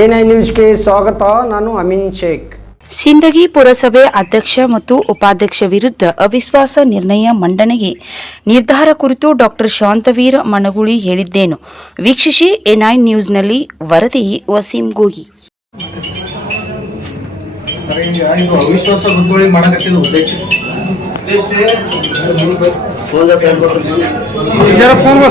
NI ನ್ಯೂಸ್ಗೆ ಸ್ವಾಗತ ನಾನು ಅಮಿನ್ ಶೇಖ್. ಸಿಂದಗಿ ಪುರಸಭೆ ಅಧ್ಯಕ್ಷ ಮತ್ತು ಉಪಾಧ್ಯಕ್ಷ ವಿರುದ್ಧ ಅವಿಶ್ವಾಸ ನಿರ್ಣಯ ಮಂಡನೆಗೆ ನಿರ್ಧಾರ ಕುರಿತು ಡಾಕ್ಟರ್ ಶಾಂತವೀರ ಮಣಗುಳಿ ಹೇಳಿದ್ದೇನು. ವೀಕ್ಷಿಸಿ ಎನ್ಐ ನ್ಯೂಸ್ನಲ್ಲಿ ವರದಿ ವಸೀಂ ಗೋಗಿ. ಪೂರ್ವ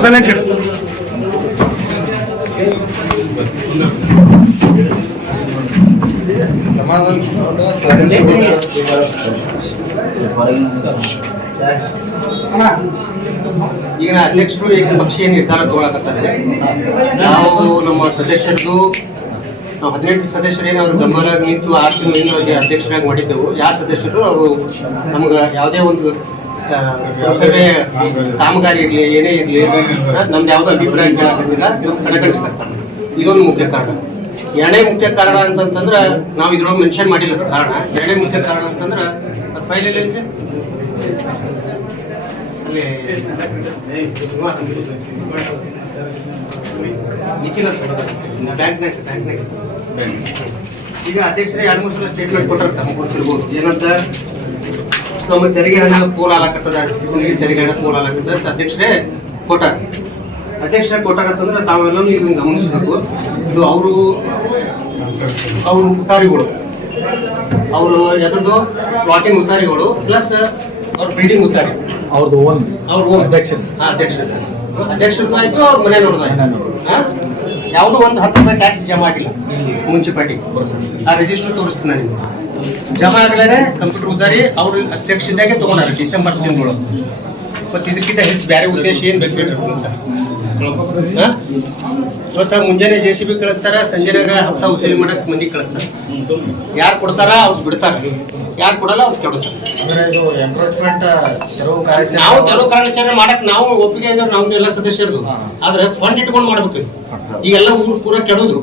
ಸೈಲೆಂಟ್ ಇಡು ಈಗ ನಾ ಅಧ್ಯಕ್ಷರು, ಈಗ ಪಕ್ಷೀಯ ನಿರ್ಧಾರ ತಗೊಳಕತ್ತಾರೆ? ನಾವು ನಮ್ಮ ಸದಸ್ಯರದು, ನಾವು ಹದಿನೆಂಟು ಸದಸ್ಯರು ಏನು ಅವರು ಬೆಂಬಲ ನಿಂತು ಆರು ತಿಂಗಳು ಏನು ಅಧ್ಯಕ್ಷರಾಗಿ ಮಾಡಿದ್ದೆವು ಯಾವ ಸದಸ್ಯರು? ಅವರು ನಮ್ಗೆ ಯಾವುದೇ ಒಂದು ಸಭೆ ಕಾಮಗಾರಿ ಇರಲಿ, ಏನೇ ಇರಲಿ, ನಮ್ದು ಯಾವುದೋ ಅಭಿಪ್ರಾಯ ಕೇಳಕತ್ತಿಲ್ಲ, ಇದನ್ನು ಕಡೆಗಣಿಸ್ಕೊಳ್ತಾರೆ ಇದೊಂದು ಮುಖ್ಯ ಕಾರಣ. ಎರಡನೇ ಮುಖ್ಯ ಕಾರಣ ಅಂತಂತಂದ್ರೆ ನಾವು ಇದ್ರೊಳಗೆ ಮೆನ್ಷನ್ ಮಾಡಿಲ್ಲ ಅದು ಕಾರಣ. ಎರಡನೇ ಮುಖ್ಯ ಕಾರಣ ಅಂತಂದ್ರೆ ಅದು ಫೈಲ್ ಐತೆ ಅಲ್ಲಿ ನಿಖಿಲ್ ಅಂತ ಹೇಳೋದು. ಬ್ಯಾಂಕ್ನಾಗ ಬ್ಯಾಂಕ್ನಾಗ ಈಗ ಅಧ್ಯಕ್ಷರೇ ಎರಡು ಮೂರು ಸಲ ಸ್ಟೇಟ್ಮೆಂಟ್ ಕೊಟ್ಟರೆ ತಮಗೆ ಗೊತ್ತಿರ್ಬೋದು. ಏನಂತ? ನಮ್ಮ ತೆರಿಗೆ ಹಣ ಪೋಲ್ ಆಲಾಕತ್ತದ ತೆರಿಗೆ ಹಣ ಪೋಲ್ ಆಲಾಕತ್ತದ ಅಧ್ಯಕ್ಷರೇ ಕೊಟ್ಟಾರ. ಅಧ್ಯಕ್ಷರೇ ಕೊಟ್ಟಾಗತ್ತಂದ್ರೆ ತಾವೆಲ್ಲೂ ಇದನ್ನು ಗಮನಿಸಬೇಕು. ಇದು ಅವರು ಅವರು ಉತ್ತಾರಿಗಳು. ಅವರು ಎದ್ರದ್ದು ಪ್ಲಾಟಿಂಗ್ ಉತ್ತಾರಿಗಳು ಪ್ಲಸ್ ಅವ್ರ ಬಿಲ್ಡಿಂಗ್ ಉತ್ತಾರಿ ಅವ್ರದ್ದು ಓನ್ ಅವ್ರ ಓನ್ ಅಧ್ಯಕ್ಷ ಅಧ್ಯಕ್ಷ ಅಧ್ಯಕ್ಷರದ್ದು ಆಯ್ತು ಅವ್ರ ಮನೆ ನೋಡ್ದಾಯ್ತು ಯಾವುದೂ ಒಂದು ಹತ್ತು ರೂಪಾಯಿ ಟ್ಯಾಕ್ಸ್ ಜಮಾ ಆಗಿಲ್ಲ ಮುನ್ಸಿಪಾಲ್ಟಿ ಆ ರಿಜಿಸ್ಟರ್ ತೋರಿಸ್ತೀನಿ ನಾನು. ಜಮಾ ಆಗಲೇ ಕಂಪ್ಯೂಟರ್ ಉದ್ದಾರಿ ಅವ್ರ ಅಧ್ಯಕ್ಷದಾಗೆ ತಗೊಂಡಾರ ಡಿಸೆಂಬರ್ ತಿಂಗಳು ಮತ್ತು ಇದಕ್ಕಿಂತ ಹೆಚ್ಚು ಬೇರೆ ಉದ್ದೇಶ ಏನು ಬೇಕು ಸರ್? ಇವತ್ತ ಮುಂಜಾನೆ ಜೆ ಸಿ ಬಿ ಕಳಿಸ್ತಾರ ಸಂಜೆನಾಗ ಹಪ್ತ ವಸೂಲಿ ಮಾಡಕ್ ಮಂದಿ ಕಳಿಸ್ತಾರ. ಯಾರು ಕೊಡ್ತಾರ ಅವ್ರು ಬಿಡ್ತಾರ. ಯಾರು ಕೊಡಲ್ಲ ಅವ್ರು ಕೆಡುತ್ತಾರೆ ನಾವು ತೆರವು ಕಾರ್ಯಾಚರಣೆ ಮಾಡಕ್ ನಾವು ಒಪ್ಪಿಗೆ ಅಂದ್ರೆ ನಮ್ದು ಎಲ್ಲ ಸದಸ್ಯರದು. ಆದ್ರೆ ಫಂಡ್ ಇಟ್ಕೊಂಡು ಮಾಡ್ಬೇಕು. ಈಗೆಲ್ಲ ಊರು ಪೂರ ಕೆಡೋದ್ರು.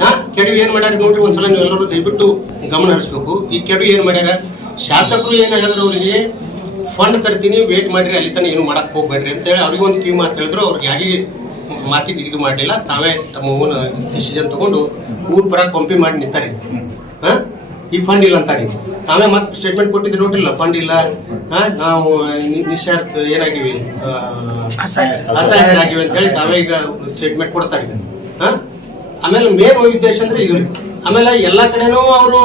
ಹಾ? ಕೆಡವಿ ಏನ್ ಮಾಡ್ಯಾರ ನೋಡ್ರಿ ಒಂದ್ಸಲ ನೀವೆಲ್ಲರೂ ದಯವಿಟ್ಟು ಗಮನ ಹರಿಸ್ಬೇಕು. ಈ ಕೆಡು ಏನ್ ಮಾಡ್ಯಾರ? ಶಾಸಕರು ಏನ್ ಹೇಳಿದ್ರು ಅವರಿಗೆ ಫಂಡ್ ತರ್ತೀನಿ ವೇಟ್ ಮಾಡ್ರಿ, ಅಲ್ಲಿ ತನಕ ಏನು ಮಾಡಕ್ ಹೋಗ್ಬೇಡ್ರಿ ಅಂತ ಹೇಳಿ ಅವ್ರಿಗೆ ಒಂದು ಕಿವಿ ಮಾತು ಹೇಳಿದ್ರು. ಅವ್ರಿಗೆ ಯಾರಿಗೆ ಮಾತಿಗೆ ಇದು ಮಾಡಲಿಲ್ಲ. ತಾವೇ ತಮ್ಮ ಓನ್ ಡಿಸಿಷನ್ ತಗೊಂಡು ಊರ್ ಪರ ಪಂಪಿ ಮಾಡಿ ನಿಂತಾರೆ. ಹಾಂ? ಈ ಫಂಡ್ ಇಲ್ಲ ಅಂತಾರೆ. ತಾವೇ ಮತ್ತೆ ಸ್ಟೇಟ್ಮೆಂಟ್ ಕೊಟ್ಟಿದ್ದು ನೋಡಿಲ್ಲ ಫಂಡ್ ಇಲ್ಲ. ನಾವು ನಿಶಾರ್ಥ ಏನಾಗಿವಿ? ಅಂತೇಳಿ ಅಂತ ಹೇಳಿ ತಾವೇ ಈಗ ಸ್ಟೇಟ್ಮೆಂಟ್ ಕೊಡ್ತಾರೆ. ಹಾ? ಆಮೇಲೆ ಮೇನ್ ಉದ್ದೇಶ ಅಂದ್ರೆ ಇದು ಆಮೇಲೆ ಎಲ್ಲಾ ಕಡೆನೂ ಅವರು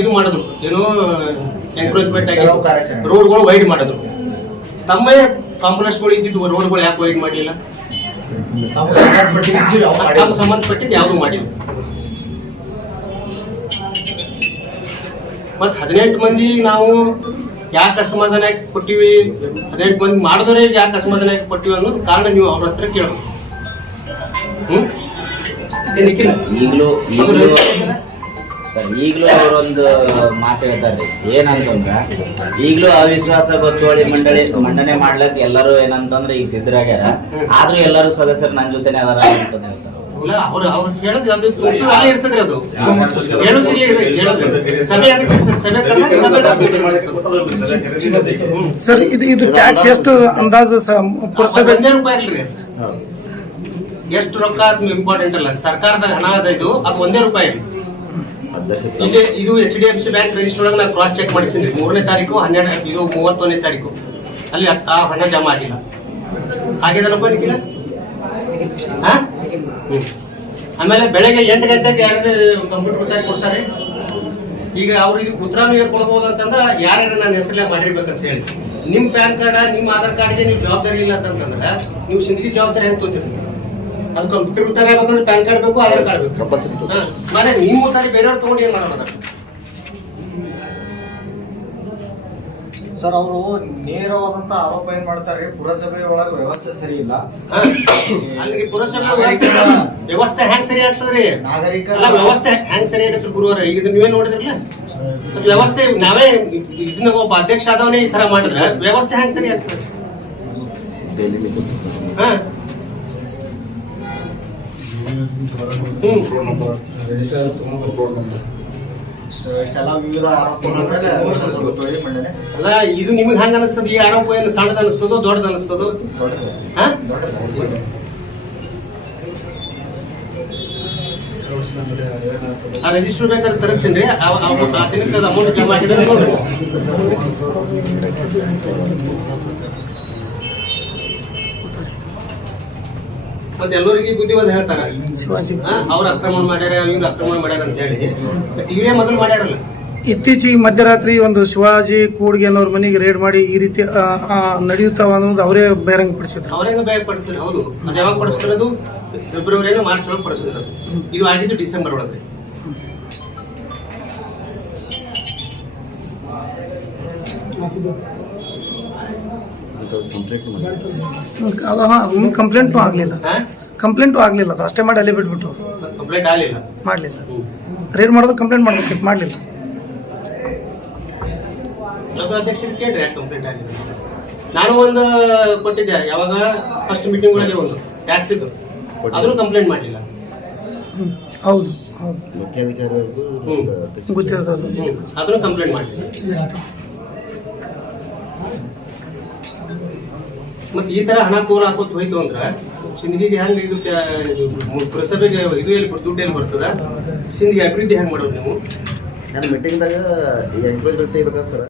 ಇದು ಮಾಡಿದ್ರು. ಏನು ಎಂಕ್ರೋಚ್ಮೆಂಟ್ ಆಗಿ. ರೋಡ್ಗಳು ವೈಡ್ ಮಾಡಿದ್ರು. ತಮ್ಮೇ ಕಾಂಪ್ಲೆಕ್ಸ್ಗಳು ಇದ್ದಿದ್ದು ರೋಡ್ಗಳು ಯಾಕೆ ವೈಡ್ ಮಾಡಲಿಲ್ಲ? ತಮ್ಮ. ಸಂಬಂಧಪಟ್ಟಿದ್ದು ಯಾವುದು ಮಾಡಿಲ್ಲ. ಮತ್ ಹದಿನೆಂಟು ಮಂದಿ ನಾವು ಯಾಕೆ ಅಸಮಾಧಾನ ಕೊಟ್ಟಿವಿ? ಹದಿನೆಂಟು ಮಂದಿ ಮಾಡಿದ್ರೆ ಯಾಕೆ ಅಸಮಾಧಾನ ಕೊಟ್ಟಿವಿ ಅನ್ನೋದು ಕಾರಣ ನೀವು ಅವ್ರ ಹತ್ರ ಕೇಳಬೇಕು. ಹ್ಮ್? ಈಗಲೂ ಸರ್ ಈಗಲೂ ಅವರೊಂದು ಮಾತು ಹೇಳ್ತಾರೆ. ಏನಂತಂದ್ರೆ ಈಗಲೂ ಅವಿಶ್ವಾಸ ಗೊತ್ತುವಳಿ ಮಂಡಳಿ ಮಂಡನೆ ಮಾಡ್ಲಕ್ಕೆ ಎಲ್ಲರೂ ಏನಂತಂದ್ರೆ ಈಗ ಸಿದ್ಧರಾಗ್ಯಾರ. ಆದ್ರೂ ಎಲ್ಲರೂ ಸದಸ್ಯರು ನನ್ನ ಜೊತೆನೆ ಅದಾರ ಅಂತ ಹೇಳ್ತಾರೆ ಇಲ್ಲ, ಅವ್ರು ಅವ್ರು ಹೇಳೋದು ಅದು ತೋರ್ಸೋದು ಅಲ್ಲೇ ಇರ್ತದ್ರಿ ಅದು ಹೇಳೋದು ಇಲ್ಲಿ ಇರ್ತದೆ, ಹೇಳೋದು. ಸಭೆ ಅದಕ್ಕೆ ಇರ್ತದೆ, ಸಭೆ ಕರೆದಾಗ ಸಭೆ ಹ್ಮ್. ಸರ್ ಇದು ಇದು ಟ್ಯಾಕ್ಸ್ ಎಷ್ಟು ಅಂದಾಜು ಸ- ಪುರಸಭೆ ಒಂದೇ ರೂಪಾಯಿ ಇರ್ಲಿ ಹೌದು. ಎಷ್ಟು ರೊಕ್ಕ ಇಂಪಾರ್ಟೆಂಟ್ ಅಲ್ಲ? ಸರ್ಕಾರದ ಹಣ ಅದ ಇದು ಅದು ಒಂದೇ ರೂಪಾಯಿ ಇರ್ಲಿ ಅಧ್ಯಕ್ಷ ಇದು H D F C bank register ಒಳಗೆ ನಾನು ಕ್ರಾಸ್ ಚೆಕ್ ಮಾಡಿಸಿದ್ರಿ. ಮೂರನೇ ತಾರೀಕು ಹನ್ನೆರಡು ಇದು ಮೂವತ್ತೊಂದನೇ ತಾರೀಕು. ಅಲ್ಲಿ ಆ- ಹಣ ಜಮಾ ಆಗಿಲ್ಲ. ಆಗಿದಲ್ಲಪ್ಪ ನಿಖಿಲ. ಆಮೇಲೆ ಬೆಳಗ್ಗೆ ಎಂಟು ಗಂಟೆಗೆ ಯಾರು ಕಂಪ್ಯೂಟರ್ ಕೊಡ್ತಾರೆ? ಈಗ ಅವ್ರು ಇದು ಉತ್ತರನು ಏನ್ ಅಂತಂದ್ರೆ ಯಾರ್ಯಾರು ನನ್ನ ಹೆಸರಲ್ಲೇ ಮಾಡಿರ್ಬೇಕಂತ ಹೇಳಿ. ನಿಮ್ಮ ಪ್ಯಾನ್ ಕಾರ್ಡ ನಿಮ್ಮ ಆಧಾರ್ ಕಾರ್ಡ್ಗೆ ನೀವು ಜವಾಬ್ದಾರಿ ಇಲ್ಲ ಅಂತಂದ್ರೆ, ನೀವು ಸಿಂದಗಿ ಜವಾಬ್ದಾರಿ ಅಂತ ತೋತೀರಿ ಅದು ಕಂಪ್ಯೂಟರ್ ಉತ್ತರ ಆಗ್ಬೇಕಂದ್ರೆ ಪ್ಯಾನ್ ಕಾರ್ಡ್ ಬೇಕು ಆಧಾರ್ ಕಾರ್ಡ್ ಬೇಕು ಕಂಪಲ್ಸರಿ ಹಾ, ನೀವು ನಿಮ್ಮ ಉತ್ತಾರಿ ಬೇರೆಯವ್ರು ತಗೊಂಡು ಏನು ಮಾಡೋದು? ಸರ್ ಅವರು ನೇರವಾದಂತ ಆರೋಪ ಏನ್ ಮಾಡ್ತಾರೆ ಪುರಸಭೆ ಒಳಗ ವ್ಯವಸ್ಥೆ ಸರಿ ಇಲ್ಲ. ಅಲ್ರಿ ಪುರಸಭೆ ವ್ಯವಸ್ಥೆ ವ್ಯವಸ್ಥೆ ಹೆಂಗ್ ಸರಿ ಆಗ್ತದ್ರಿ? ನಾಗರಿಕ ಅಲ್ಲ ವ್ಯವಸ್ಥೆ ಹ್ಯಾಂಗ್ ಸರಿ ಆಗತ್ರಿ ಗುರುವಾರ? ಈಗ ನೀವೇ ನೋಡಿದ್ರಲ್ಲ? ಅದ್ ವ್ಯವಸ್ಥೆ ನಾವೇ ಇದನ್ನ ಒಬ್ಬ ಅಧ್ಯಕ್ಷ ಆದವನೇ ಈ ತರ ಮಾಡಿದ್ರೆ ವ್ಯವಸ್ಥೆ ಹ್ಯಾಂಗ್ ಸರಿ ಆಗ್ತದೆ? ಹಾ. ಇಷ್ಟೆಲ್ಲ ವಿವಿಧ ಆರೋಪಗಳ ಮೇಲೆ ಮಂಡನೆ ಅಲ್ಲ ಇದು ನಿಮ್ಗೆ ಹಂಗ ಅನಿಸ್ತದ? ಈ ಆರೋಪ ಏನು ಸಣ್ಣದ ಅನಿಸ್ತದೋ ದೊಡ್ಡದ ಅನಿಸ್ತದೋ? ಆ ರಿಜಿಸ್ಟರ್ ಬೇಕಾದ್ರೆ ತರಿಸ್ತೀನಿ ರೀ. ಅಮೌಂಟ್ ಜಮಾ ಆಗಿದೆ ಮತ್ತೆ ಎಲ್ಲರಿಗೆ ಬುದ್ಧಿವಾದ ಹೇಳ್ತಾರ. ಅವ್ರ ಆಕ್ರಮಣ ಮಾಡ್ಯಾರ ಇವ್ರು ಆಕ್ರಮಣ ಮಾಡ್ಯಾರ ಅಂತ ಹೇಳಿ. ಇವರೇ ಮೊದಲು ಮಾಡ್ಯಾರಲ್ಲ. ಇತ್ತೀಚೆಗೆ ಮಧ್ಯರಾತ್ರಿ ಒಂದು ಶಿವಾಜಿ ಕೂಡ್ಗೆ ಅನ್ನೋರ್ ಮನೆಗೆ ರೇಡ್ ಮಾಡಿ ಈ ರೀತಿ ನಡೆಯುತ್ತಾವ ಅನ್ನೋದು ಅವರೇ ಬಹಿರಂಗಪಡಿಸಿದ್ರು ಅವರೇನು ಬಹಿರಂಗ ಪಡಿಸಿದ್ರು? ಹೌದು. ಅದು ಯಾವಾಗ ಪಡಿಸಿದ್ರು ಫೆಬ್ರವರಿ ಮಾರ್ಚ್ ಒಳಗೆ ಪಡಿಸಿದ್ರು ಇದು ಆಗಿದ್ದು ಡಿಸೆಂಬರ್ ಒಳಗೆ. ಅದು ಕಂಪ್ಲೇಂಟು ಆಗಲಿಲ್ಲ. ಕಂಪ್ಲೇಂಟು ಆಗಲಿಲ್ಲ ಅದು ಅಷ್ಟೇ ಮಾಡಿ ಅಲ್ಲಿ ಬಿಟ್ಬಿಟ್ರು. ಕಂಪ್ಲೇಂಟ್ ಆಗಲಿಲ್ಲ? ಮಾಡಲಿಲ್ಲ. ರೇಡ್ ಮಾಡೋದು ಕಂಪ್ಲೇಂಟ್ ಮಾಡ್ಬೇಕಿತ್ತು ಮಾಡಲಿಲ್ಲ. ಅಧ್ಯಕ್ಷರಿಗೆ ಕೇಳ್ರಿ ಯಾಕೆ ಕಂಪ್ಲೇಂಟ್ ಆಗಿದೆ ನಾನು ಒಂದು ಕೊಟ್ಟಿದ್ದೆ ಯಾವಾಗ ಫಸ್ಟ್ ಮೀಟಿಂಗ್ ಒಳಗೆ ಒಂದು ಟ್ಯಾಕ್ಸ್ ಇದ್ದು ಆದ್ರೂ ಕಂಪ್ಲೇಂಟ್ ಮಾಡಲಿಲ್ಲ. ಹೌದು ಹೌದು. ಮುಖ್ಯಾಧಿಕಾರಿಯವ್ರದ್ದು ಹ್ಮ್. ಗೊತ್ತಿರೋದು ಆದ್ರೂ ಕಂಪ್ಲೇಂಟ್ ಮಾಡಲಿಲ್ಲ. ಮತ್ತೆ ಈ ತರ ಹಣ ಕೋಲ ಹಾಕೋತ್ ಹೋಯ್ತು ಅಂದ್ರೆ ಸಿಂಧಿಗೆ ಹೆಂಗ್ ಇದು ಪುರಸಭೆಗೆ ಇದು ಎಲ್ಲಿ ದುಡ್ಡು ಎಲ್ಲಿ ಬರ್ತದ? ಸಿಂದಗಿ ಅಭಿವೃದ್ಧಿ ಹೆಂಗ್ ಮಾಡೋದು ನೀವು? ನಾನು ಮೀಟಿಂಗ್ದಾಗ ಜೊತೆ ಇರ್ಬೇಕಾ ಸರ್?